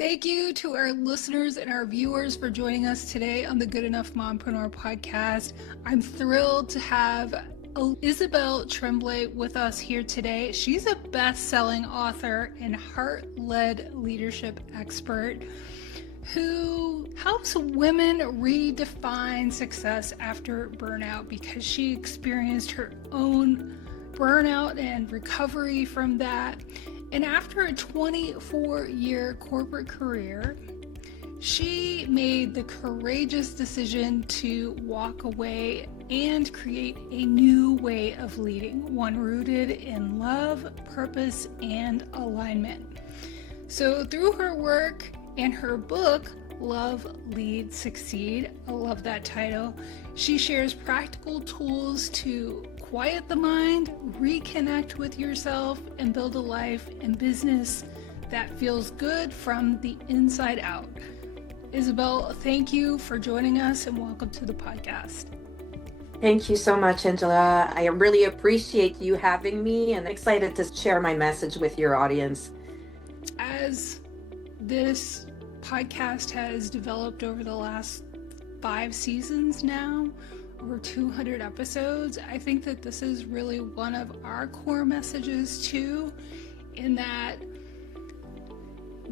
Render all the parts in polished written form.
Thank you to our listeners and our viewers for joining us today on the Good Enough Mompreneur Podcast. I'm thrilled to have Isabelle Tremblay with us here today. She's a best-selling author and heart-led leadership expert who helps women redefine success after burnout because she experienced her own burnout and recovery from that. And after a 24-year corporate career, she made the courageous decision to walk away and create a new way of leading, one rooted in love, purpose, and alignment. So through her work and her book, Love, Lead, Succeed, I love that title, she shares practical tools to quiet the mind, reconnect with yourself, and build a life and business that feels good from the inside out. Isabelle, thank you for joining us and welcome to the podcast. Thank you so much, Angela. I really appreciate you having me and excited to share my message with your audience. As this podcast has developed over the last 5 seasons now, over 200 episodes, I think that this is really one of our core messages too, in that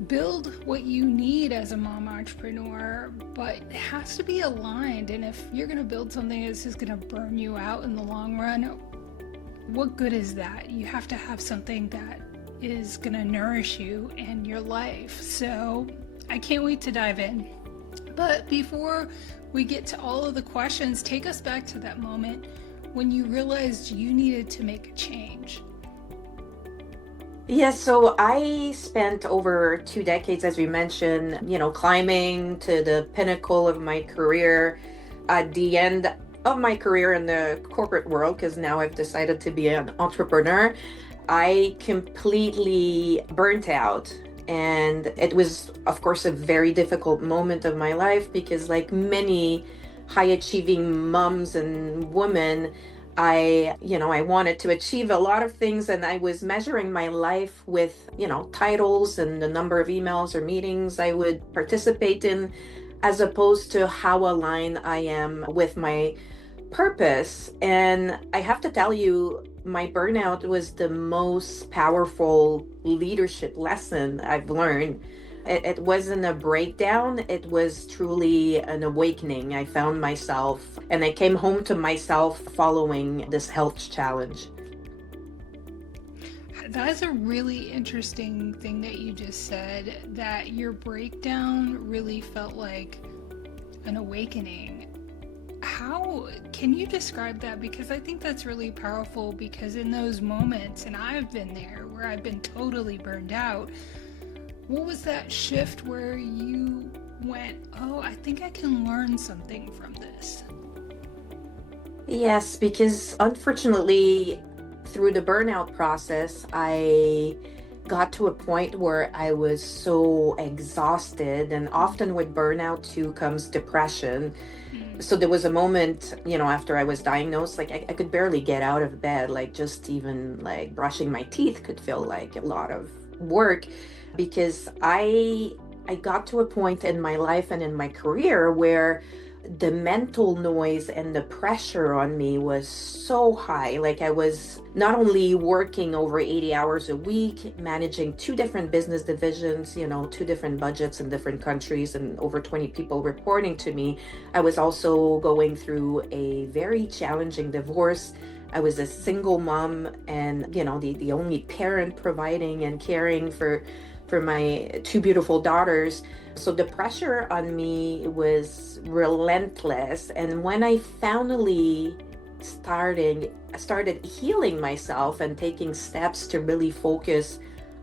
build what you need as a mom entrepreneur, but it has to be aligned. And if you're going to build something that's just going to burn you out in the long run, what good is that? You have to have something that is going to nourish you and your life. So I can't wait to dive in. But before we get to all of the questions, take us back to that moment when you realized you needed to make a change. Yes, so I spent over 2 decades, as we mentioned, climbing to the pinnacle of my career. At the end of my career in the corporate world, because now I've decided to be an entrepreneur, I completely burnt out. And it was, of course, a very difficult moment of my life because, like many high-achieving moms and women, I wanted to achieve a lot of things, and I was measuring my life with, titles and the number of emails or meetings I would participate in, as opposed to how aligned I am with my purpose. And I have to tell you, my burnout was the most powerful leadership lesson I've learned. It wasn't a breakdown, it was truly an awakening. I found myself and I came home to myself following this health challenge. That is a really interesting thing that you just said, that your breakdown really felt like an awakening. How can you describe that? Because I think that's really powerful, because in those moments, and I've been there, where I've been totally burned out, what was that shift where you went, oh, I think I can learn something from this? Yes, because unfortunately, through the burnout process, I got to a point where I was so exhausted, and often with burnout too comes depression. So there was a moment, after I was diagnosed, like I could barely get out of bed, like just even like brushing my teeth could feel like a lot of work, because I got to a point in my life and in my career where the mental noise and the pressure on me was so high. Like I was not only working over 80 hours a week, managing 2 different business divisions, 2 different budgets in different countries and over 20 people reporting to me. I was also going through a very challenging divorce. I was a single mom and, the only parent providing and caring for my 2 beautiful daughters. So the pressure on me was relentless. And when I finally started healing myself and taking steps to really focus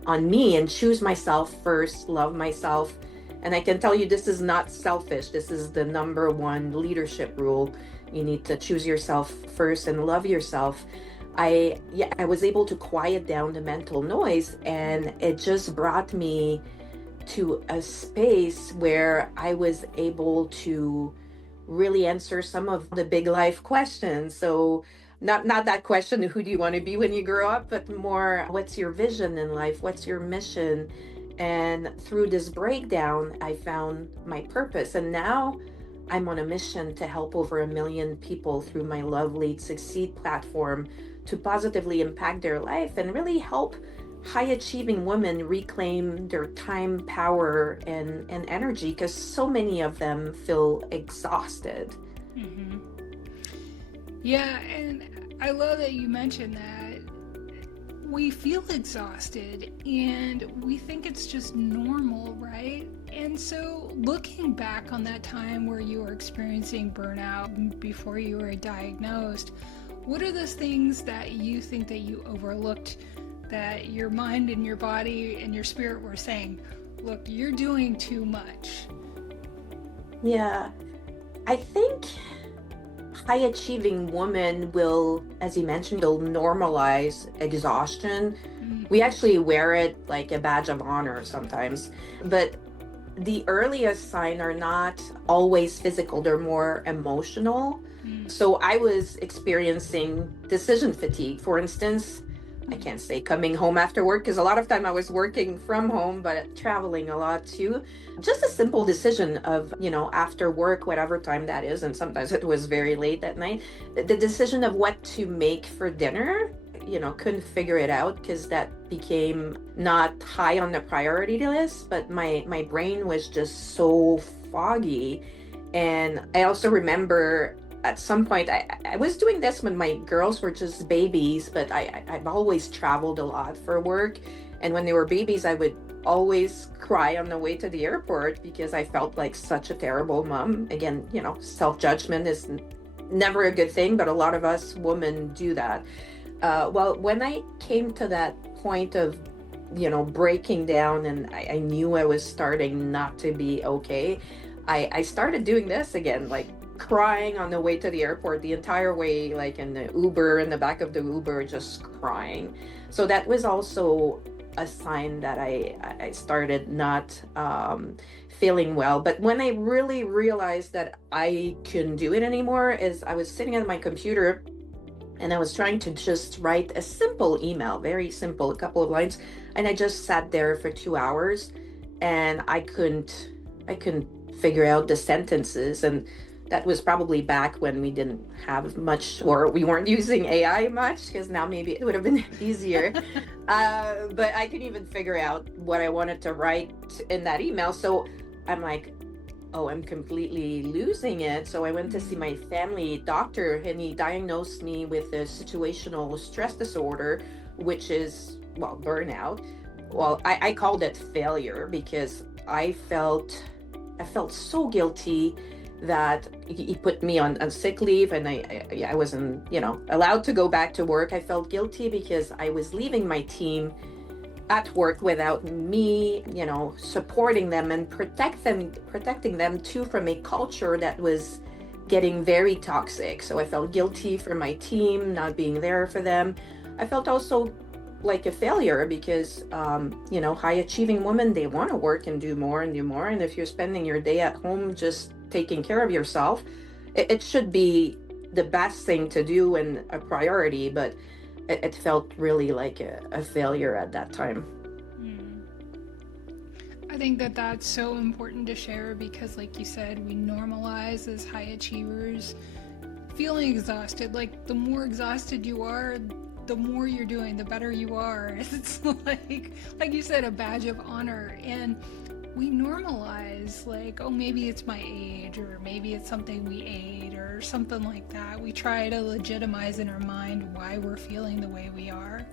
on me and choose myself first, love myself. And I can tell you, this is not selfish. This is the number 1 leadership rule. You need to choose yourself first and love yourself. I was able to quiet down the mental noise, and it just brought me to a space where I was able to really answer some of the big life questions. So not that question, who do you want to be when you grow up, but more, what's your vision in life? What's your mission? And through this breakdown, I found my purpose. And now I'm on a mission to help over 1 million people through my Love Lead Succeed platform to positively impact their life and really help high achieving women reclaim their time, power, and energy, because so many of them feel exhausted. Mm-hmm. Yeah, and I love that you mentioned that we feel exhausted and we think it's just normal, right? And so looking back on that time where you were experiencing burnout before you were diagnosed, what are those things that you think that you overlooked, that your mind and your body and your spirit were saying, look, you're doing too much? Yeah, I think high achieving women will, as you mentioned, they'll normalize exhaustion. We actually wear it like a badge of honor sometimes. But the earliest signs are not always physical, they're more emotional. So I was experiencing decision fatigue. For instance, I can't say coming home after work because a lot of time I was working from home, but traveling a lot too. Just a simple decision of, after work, whatever time that is, and sometimes it was very late at night, the decision of what to make for dinner, couldn't figure it out because that became not high on the priority list, but my brain was just so foggy. And I also remember at some point, I was doing this when my girls were just babies, but I've always traveled a lot for work. And when they were babies, I would always cry on the way to the airport because I felt like such a terrible mom. Again, self-judgment is never a good thing, but a lot of us women do that. Well, when I came to that point of, breaking down and I knew I was starting not to be okay, I started doing this again, like crying on the way to the airport the entire way, like in the Uber, in the back of the Uber, just crying. So that was also a sign that I started not feeling well. But when I really realized that I couldn't do it anymore is I was sitting at my computer and I was trying to just write a simple email, very simple, a couple of lines. And I just sat there for 2 hours and I couldn't figure out the sentences. And that was probably back when we didn't have much, or we weren't using AI much, because now maybe it would have been easier. But I couldn't even figure out what I wanted to write in that email. So I'm like, oh, I'm completely losing it. So I went to see my family doctor and he diagnosed me with a situational stress disorder, which is, burnout. Well, I called it failure because I felt so guilty that he put me on sick leave and I wasn't, allowed to go back to work. I felt guilty because I was leaving my team at work without me, supporting them and protecting them too from a culture that was getting very toxic. So I felt guilty for my team not being there for them. I felt also like a failure because, high achieving women, they want to work and do more and do more. And if you're spending your day at home just taking care of yourself, it should be the best thing to do and a priority, but it felt really like a failure at that time. I think that that's so important to share because, like you said, we normalize as high achievers feeling exhausted. Like, the more exhausted you are, the more you're doing, the better you are. It's like you said, a badge of honor. And we normalize, like, oh, maybe it's my age, or maybe it's something we ate, or something like that. We try to legitimize in our mind why we're feeling the way we are.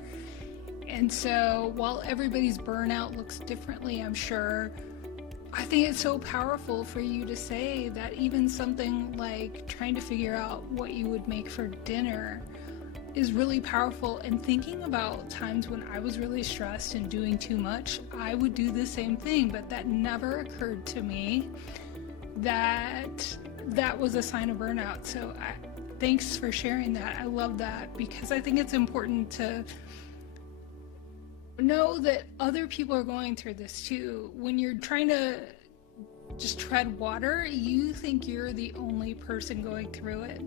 And so while everybody's burnout looks differently, I'm sure, I think it's so powerful for you to say that even something like trying to figure out what you would make for dinner is really powerful. And thinking about times when I was really stressed and doing too much, I would do the same thing, but that never occurred to me that that was a sign of burnout. So thanks for sharing that. I love that because I think it's important to know that other people are going through this too. When you're trying to just tread water, you think you're the only person going through it.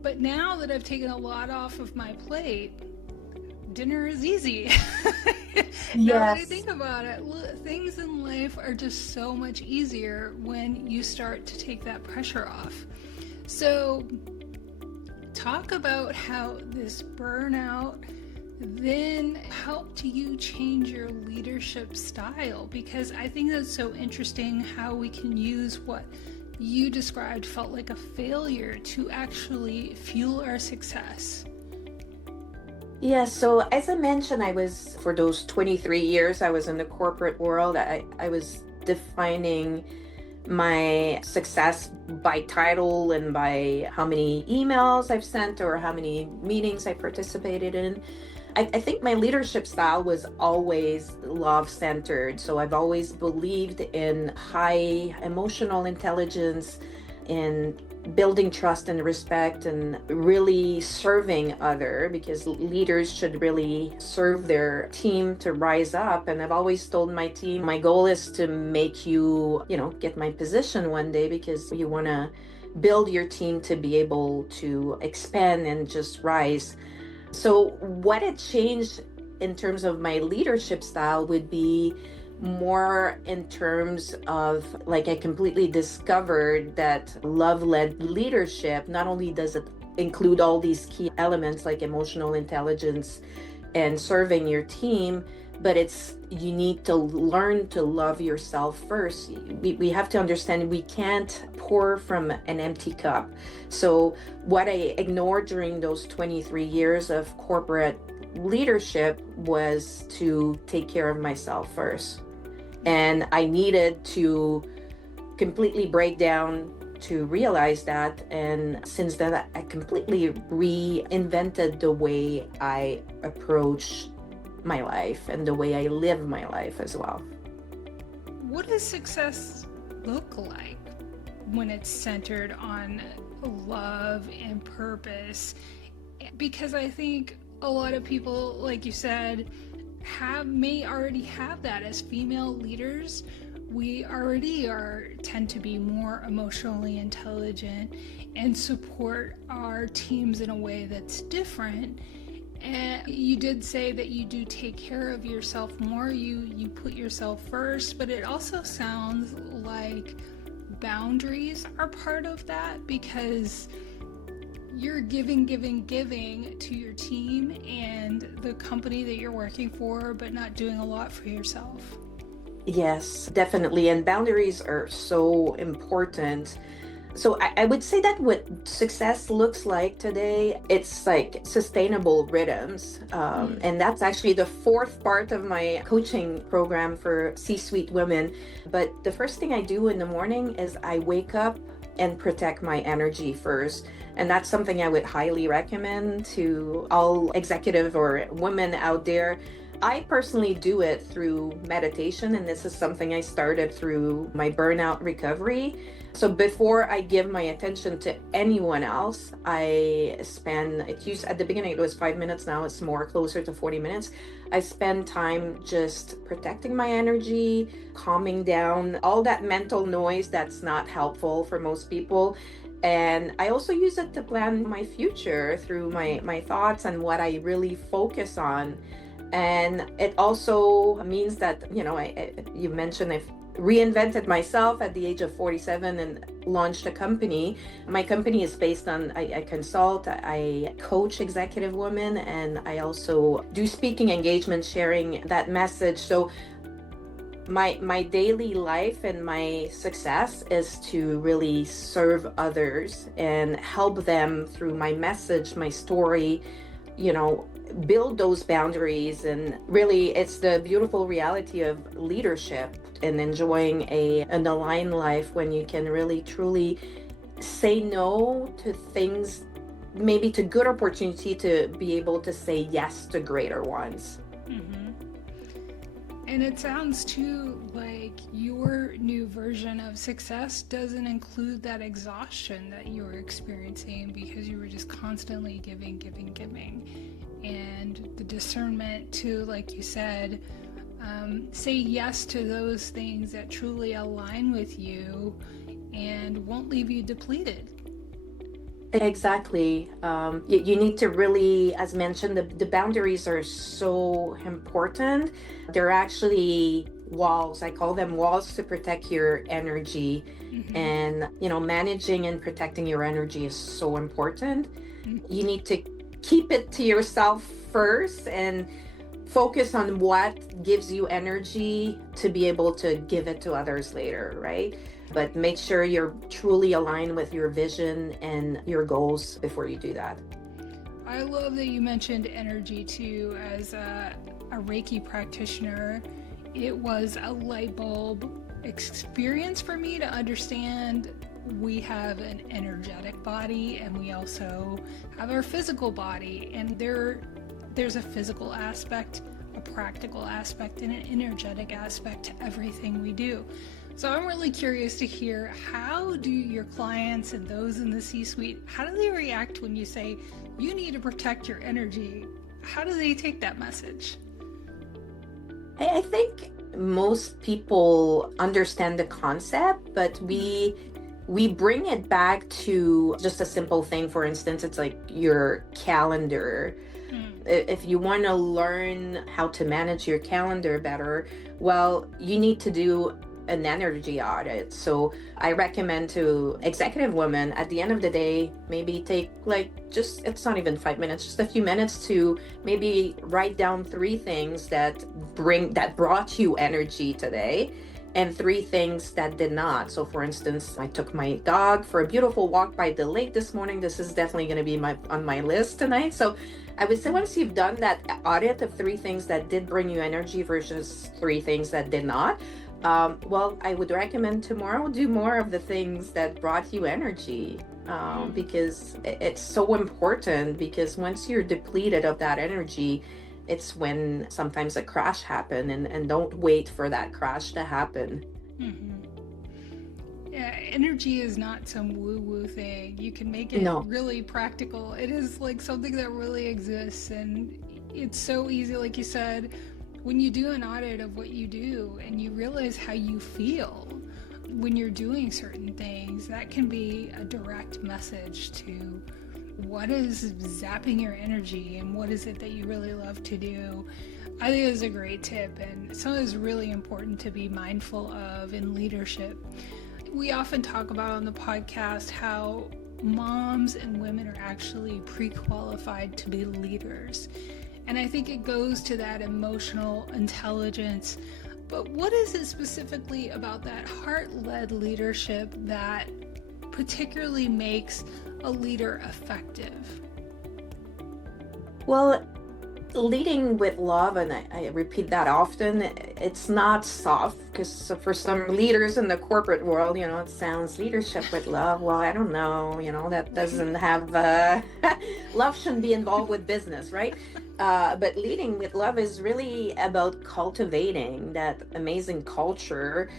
But now that I've taken a lot off of my plate, dinner is easy. Now that I Yes. think about it, things in life are just so much easier when you start to take that pressure off. So, talk about how this burnout then helped you change your leadership style, because I think that's so interesting how we can use what you described felt like a failure to actually fuel our success. Yeah, so as I mentioned, for those 23 years, I was in the corporate world. I was defining my success by title and by how many emails I've sent or how many meetings I participated in. I think my leadership style was always love centered. So I've always believed in high emotional intelligence, in building trust and respect, and really serving other, because leaders should really serve their team to rise up. And I've always told my team, my goal is to make you, get my position one day, because you want to build your team to be able to expand and just rise. So what had changed in terms of my leadership style would be more in terms of, like, I completely discovered that love-led leadership, not only does it include all these key elements like emotional intelligence and serving your team, but you need to learn to love yourself first. We have to understand we can't pour from an empty cup. So what I ignored during those 23 years of corporate leadership was to take care of myself first. And I needed to completely break down to realize that. And since then, I completely reinvented the way I approach my life and the way I live my life as well. What does success look like when it's centered on love and purpose? Because I think a lot of people, like you said, may already have that. As female leaders, we already tend to be more emotionally intelligent and support our teams in a way that's different. And you did say that you do take care of yourself more, you put yourself first, but it also sounds like boundaries are part of that, because you're giving to your team and the company that you're working for, but not doing a lot for yourself. Yes, definitely. And boundaries are so important. So I would say that what success looks like today, it's like sustainable rhythms. And that's actually the fourth part of my coaching program for C-suite women. But the first thing I do in the morning is I wake up and protect my energy first. And that's something I would highly recommend to all executive or women out there. I personally do it through meditation, and this is something I started through my burnout recovery. So before I give my attention to anyone else, at the beginning it was 5 minutes, now it's more closer to 40 minutes. I spend time just protecting my energy, calming down all that mental noise that's not helpful for most people. And I also use it to plan my future through my thoughts and what I really focus on. And it also means that, you mentioned I've reinvented myself at the age of 47 and launched a company. My company is based on, I consult, I coach executive women, and I also do speaking engagements, sharing that message. So my daily life and my success is to really serve others and help them through my message, my story, build those boundaries. And really, it's the beautiful reality of leadership and enjoying an aligned life when you can really truly say no to things, maybe to good opportunity, to be able to say yes to greater ones. Mm-hmm. And it sounds too like your new version of success doesn't include that exhaustion that you were experiencing, because you were just constantly giving. And the discernment to, like you said, say yes to those things that truly align with you and won't leave you depleted. Exactly. You need to really, as mentioned, the boundaries are so important. They're actually walls. I call them walls to protect your energy. Mm-hmm. And, managing and protecting your energy is so important. Mm-hmm. You need to keep it to yourself first and focus on what gives you energy to be able to give it to others later, right? But make sure you're truly aligned with your vision and your goals before you do that. I love that you mentioned energy too. As a Reiki practitioner, it was a light bulb experience for me to understand we have an energetic body and we also have our physical body, and there's a physical aspect, a practical aspect, and an energetic aspect to everything we do. So I'm really curious to hear, how do your clients and those in the C-suite, how do they react when you say you need to protect your energy? How do they take that message? I think most people understand the concept, but we bring it back to just a simple thing. For instance, it's like your calendar. If you want to learn how to manage your calendar better, well, you need to do an energy audit. So I recommend to executive women at the end of the day, maybe take it's not even 5 minutes, just a few minutes to maybe write down 3 things that brought you energy today and 3 things that did not. So for instance, I took my dog for a beautiful walk by the lake this morning. This is definitely going to be on my list tonight. So I would say once you've done that audit of 3 things that did bring you energy versus 3 things that did not, well, I would recommend tomorrow do more of the things that brought you energy, because it's so important, because once you're depleted of that energy, it's when sometimes a crash happen, and don't wait for that crash to happen. Mm-hmm. Yeah, energy is not some woo-woo thing. You can make it No. really practical. It is like something that really exists, and it's so easy, like you said, when you do an audit of what you do and you realize how you feel when you're doing certain things, that can be a direct message to what is zapping your energy and what is it that you really love to do. I think it's a great tip, and something that's really important to be mindful of in leadership. We often talk about on the podcast how moms and women are actually pre-qualified to be leaders. And I think it goes to that emotional intelligence. But what is it specifically about that heart-led leadership that particularly makes a leader effective? Well, leading with love, and I repeat that often, it's not soft, because for some leaders in the corporate world, it sounds leadership with love. Well, I don't know, that doesn't have, love shouldn't be involved with business, right? But leading with love is really about cultivating that amazing culture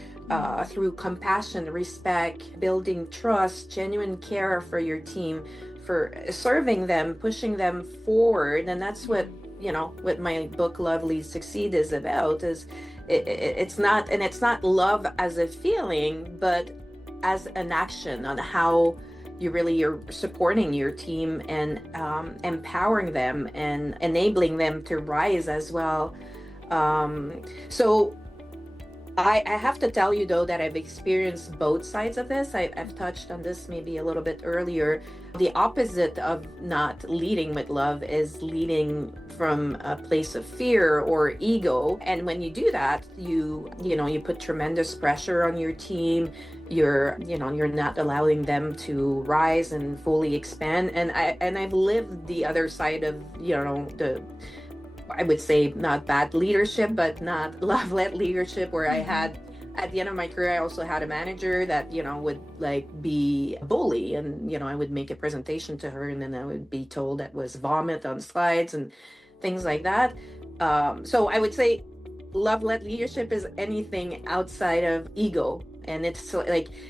through compassion, respect, building trust, genuine care for your team, for serving them, pushing them forward. And that's what my book Love Lead Succeed is about. It's not love as a feeling, but as an action on how you're supporting your team and empowering them and enabling them to rise as well. So I have to tell you, though, that I've experienced both sides of this. I've touched on this maybe a little bit earlier. The opposite of not leading with love is leading from a place of fear or ego. And when you do that, you put tremendous pressure on your team. You're not allowing them to rise and fully expand. And I've lived the other side of, I would say not bad leadership, but not love-led leadership, where I had, at the end of my career, I also had a manager that, would be a bully, and, I would make a presentation to her and then I would be told that was vomit on slides and things like that. So I would say love-led leadership is anything outside of ego. And it's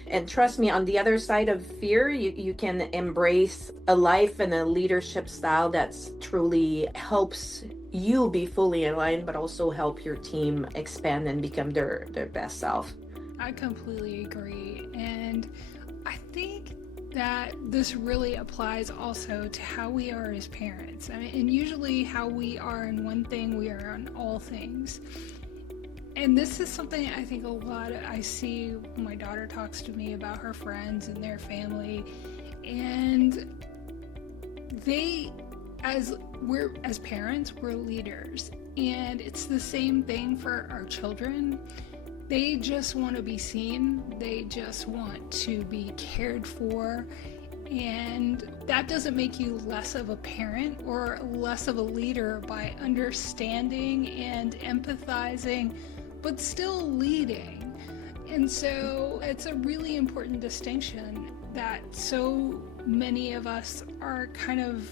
and trust me, on the other side of fear, you can embrace a life and a leadership style that's truly helps you be fully aligned, but also help your team expand and become their best self. I completely agree. And I think that this really applies also to how we are as parents. I mean, and usually how we are in one thing, we are on all things. And this is something I think I see when my daughter talks to me about her friends and their family. And as parents, we're leaders. And it's the same thing for our children. They just want to be seen. They just want to be cared for. And that doesn't make you less of a parent or less of a leader by understanding and empathizing, but still leading. And so it's a really important distinction that so many of us are kind of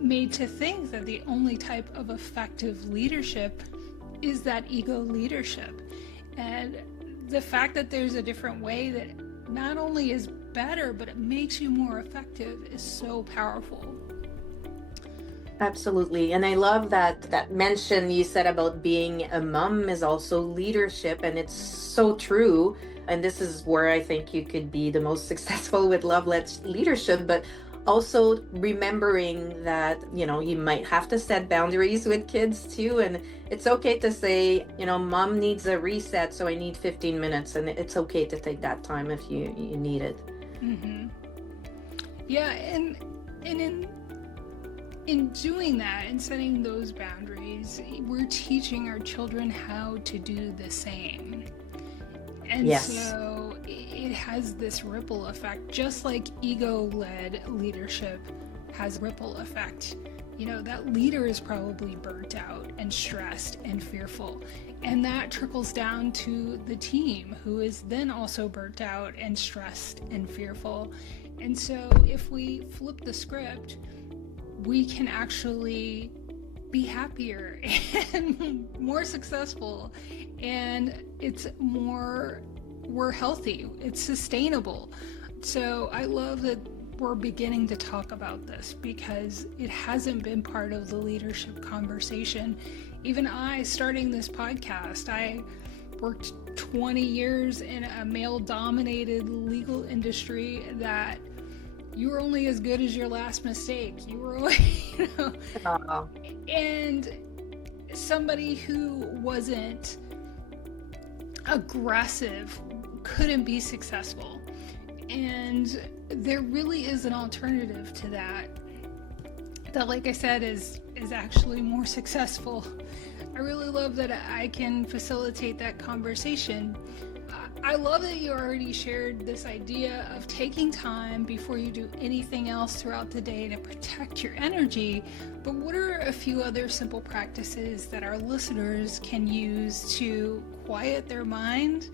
made to think that the only type of effective leadership is that ego leadership. And the fact that there's a different way that not only is better, but it makes you more effective is so powerful. Absolutely. And I love that mention you said about being a mom is also leadership. And it's so true. And this is where I think you could be the most successful with love-led leadership, but also remembering that, you might have to set boundaries with kids too. And it's okay to say, mom needs a reset, so I need 15 minutes. And it's okay to take that time if you need it. Mm-hmm. Yeah. And in doing that and setting those boundaries, we're teaching our children how to do the same. And Yes. So it has this ripple effect, just like ego-led leadership has ripple effect. That leader is probably burnt out and stressed and fearful. And that trickles down to the team, who is then also burnt out and stressed and fearful. And so if we flip the script, we can actually be happier and more successful, and we're healthy, it's sustainable. So I love that we're beginning to talk about this, because it hasn't been part of the leadership conversation. Even starting this podcast, I worked 20 years in a male-dominated legal industry that you were only as good as your last mistake. You were only, and somebody who wasn't aggressive couldn't be successful. And there really is an alternative to that, like I said, is actually more successful. I really love that I can facilitate that conversation. I love that you already shared this idea of taking time before you do anything else throughout the day to protect your energy. But what are a few other simple practices that our listeners can use to quiet their mind,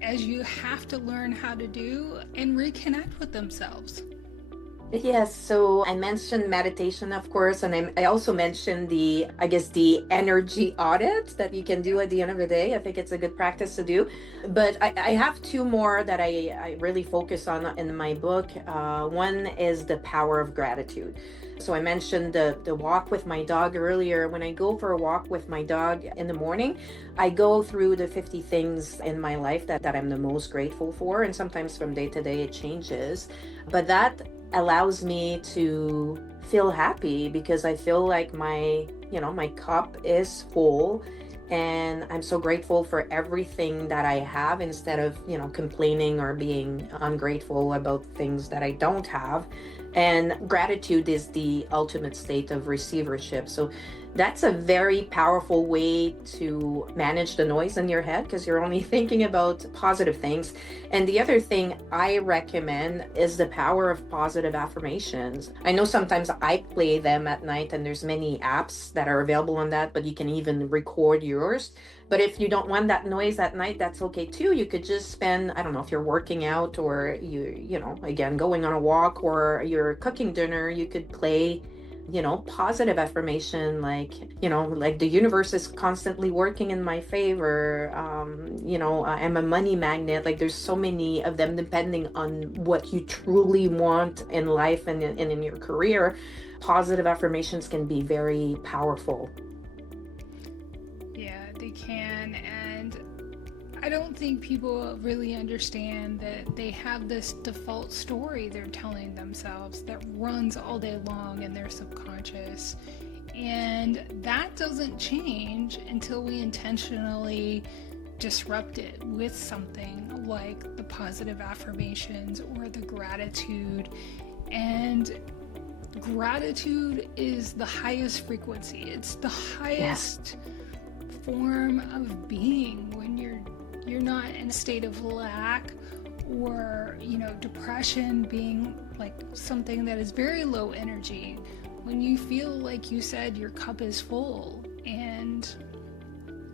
as you have to learn how to do, and reconnect with themselves? Yes, so I mentioned meditation, of course, and I also mentioned the energy audit that you can do at the end of the day. I think it's a good practice to do. But I have two more that I really focus on in my book. One is the power of gratitude. So I mentioned the walk with my dog earlier. When I go for a walk with my dog in the morning, I go through the 50 things in my life that I'm the most grateful for. And sometimes from day to day it changes. But that allows me to feel happy, because I feel like my cup is full, and I'm so grateful for everything that I have, instead of complaining or being ungrateful about things that I don't have. And gratitude is the ultimate state of receivership. So that's a very powerful way to manage the noise in your head, because you're only thinking about positive things. And the other thing I recommend is the power of positive affirmations. I know sometimes I play them at night, and there's many apps that are available on that, but you can even record yours. But if you don't want that noise at night, that's okay too. You could just spend, I don't know, if you're working out, or again, going on a walk, or you're cooking dinner, you could play positive affirmation, like the universe is constantly working in my favor. I'm a money magnet. Like, there's so many of them, depending on what you truly want in life and in your career. Positive affirmations can be very powerful. Yeah, they can. And I don't think people really understand that they have this default story they're telling themselves that runs all day long in their subconscious. And that doesn't change until we intentionally disrupt it with something like the positive affirmations or the gratitude. And gratitude is the highest frequency. It's the highest form of being when you're not in a state of lack or, depression being like something that is very low energy. When you feel like you said your cup is full and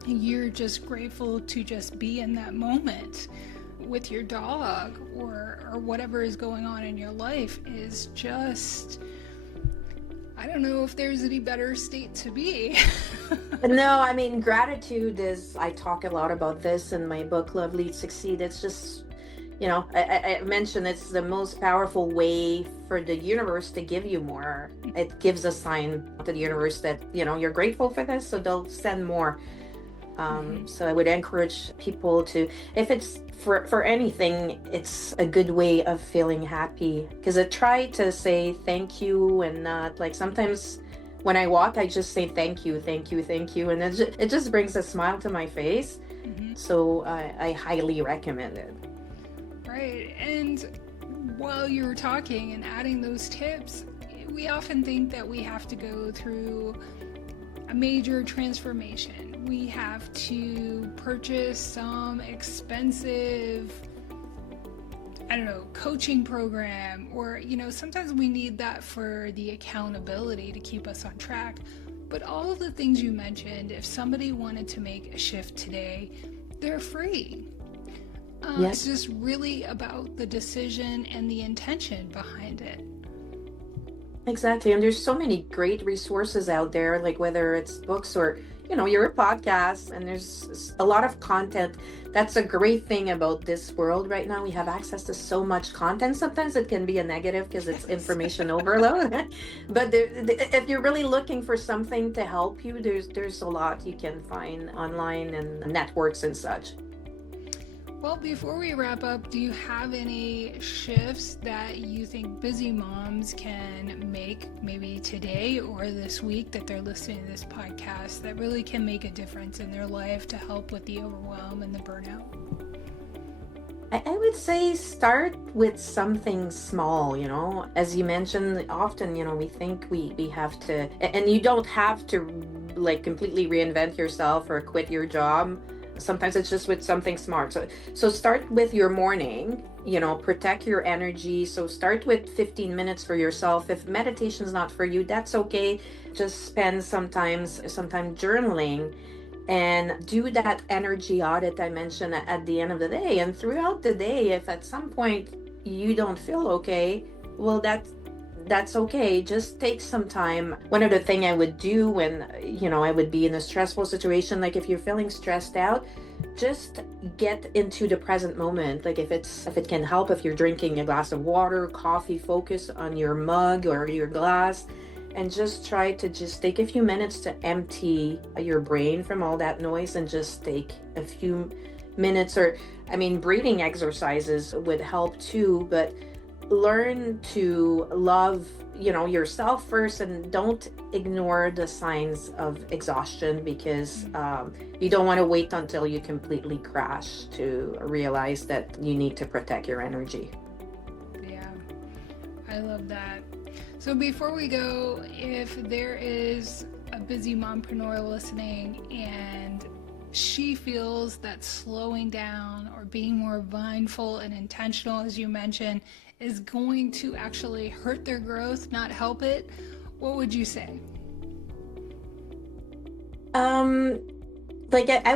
you're just grateful to just be in that moment with your dog or whatever is going on in your life is just, I don't know if there's any better state to be. No, I mean, gratitude is, I talk a lot about this in my book, Love Lead Succeed. It's just, I mentioned it's the most powerful way for the universe to give you more. It gives a sign to the universe that, you're grateful for this, so they'll send more. So I would encourage people to, if it's for anything, it's a good way of feeling happy. Because I try to say thank you and not like sometimes when I walk, I just say thank you, thank you, thank you. And it just brings a smile to my face. So I highly recommend it. Right. And while you were talking and adding those tips, we often think that we have to go through a major transformation. We have to purchase some expensive, coaching program, or, sometimes we need that for the accountability to keep us on track. But all of the things you mentioned, if somebody wanted to make a shift today, they're free. It's just really about the decision and the intention behind it. Exactly. And there's so many great resources out there, like whether it's books or, your podcast, and there's a lot of content. That's a great thing about this world right now. We have access to so much content. Sometimes it can be a negative because it's information overload. But if you're really looking for something to help you, there's a lot you can find online and networks and such. Well, before we wrap up, do you have any shifts that you think busy moms can make maybe today or this week that they're listening to this podcast that really can make a difference in their life to help with the overwhelm and the burnout? I would say start with something small, as you mentioned, often, we think we have to, and you don't have to like completely reinvent yourself or quit your job. Sometimes it's just with something smart. So start with your morning, protect your energy. So start with 15 minutes for yourself. If meditation is not for you, that's okay. Just spend some time journaling and do that energy audit I mentioned at the end of the day. And throughout the day, if at some point you don't feel okay, well, that's okay. Just take some time. One other thing I would do when, I would be in a stressful situation, like if you're feeling stressed out, just get into the present moment. Like if it can help, if you're drinking a glass of water, coffee, focus on your mug or your glass, and just try to just take a few minutes to empty your brain from all that noise and just take a few minutes breathing exercises would help too, but learn to love, yourself first, and don't ignore the signs of exhaustion because you don't want to wait until you completely crash to realize that you need to protect your energy. Yeah, I love that. So before we go, if there is a busy mompreneur listening and she feels that slowing down or being more mindful and intentional, as you mentioned, is going to actually hurt their growth, not help it, what would you say? I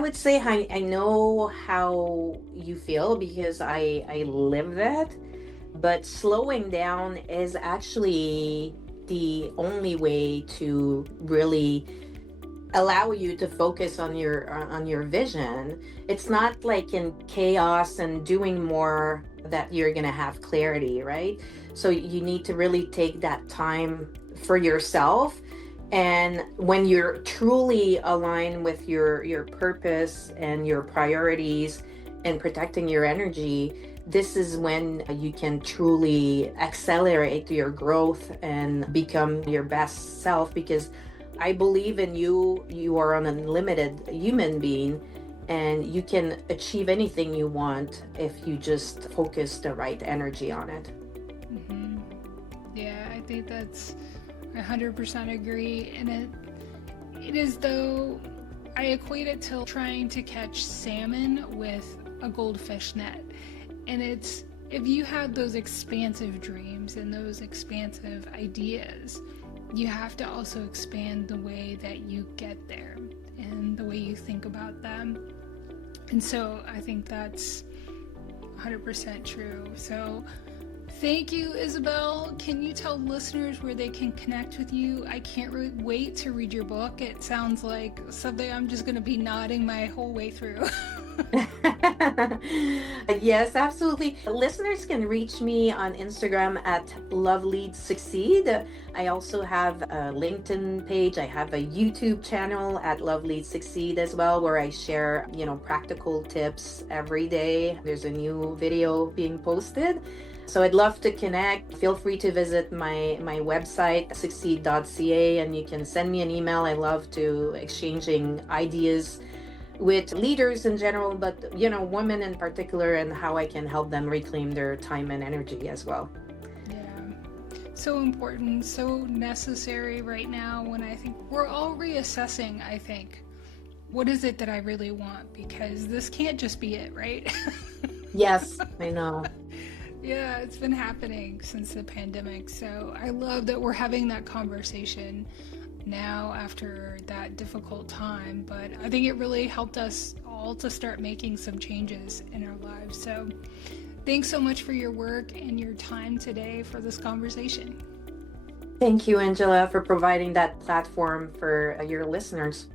would say I know how you feel because I live that, but slowing down is actually the only way to really allow you to focus on your vision. It's not like in chaos and doing more that you're gonna have clarity, right? So you need to really take that time for yourself, and when you're truly aligned with your purpose and your priorities, and protecting your energy, this is when you can truly accelerate your growth and become your best self, because I believe in you. You are an unlimited human being, and you can achieve anything you want if you just focus the right energy on it. Mm-hmm. Yeah, I think that's 100% agree. And it is, though, I equate it to trying to catch salmon with a goldfish net. And it's, if you have those expansive dreams and those expansive ideas, you have to also expand the way that you get there and the way you think about them. And so I think that's 100% true. So thank you, Isabelle. Can you tell listeners where they can connect with you? I can't wait to read your book. It sounds like something I'm just going to be nodding my whole way through. Yes, absolutely. Listeners can reach me on Instagram at LoveLeadsSucceed. I also have a LinkedIn page. I have a YouTube channel at LoveLeadsSucceed as well, where I share, practical tips every day. There's a new video being posted. So I'd love to connect. Feel free to visit my website, succeed.ca, and you can send me an email. I love to exchanging ideas with leaders in general, but women in particular, and how I can help them reclaim their time and energy as well. Yeah, so important, so necessary right now, when I think we're all reassessing, I think, what is it that I really want? Because this can't just be it, right? Yes, I know. Yeah, it's been happening since the pandemic. So I love that we're having that conversation now after that difficult time. But I think it really helped us all to start making some changes in our lives. So thanks so much for your work and your time today for this conversation. Thank you, Angela, for providing that platform for your listeners.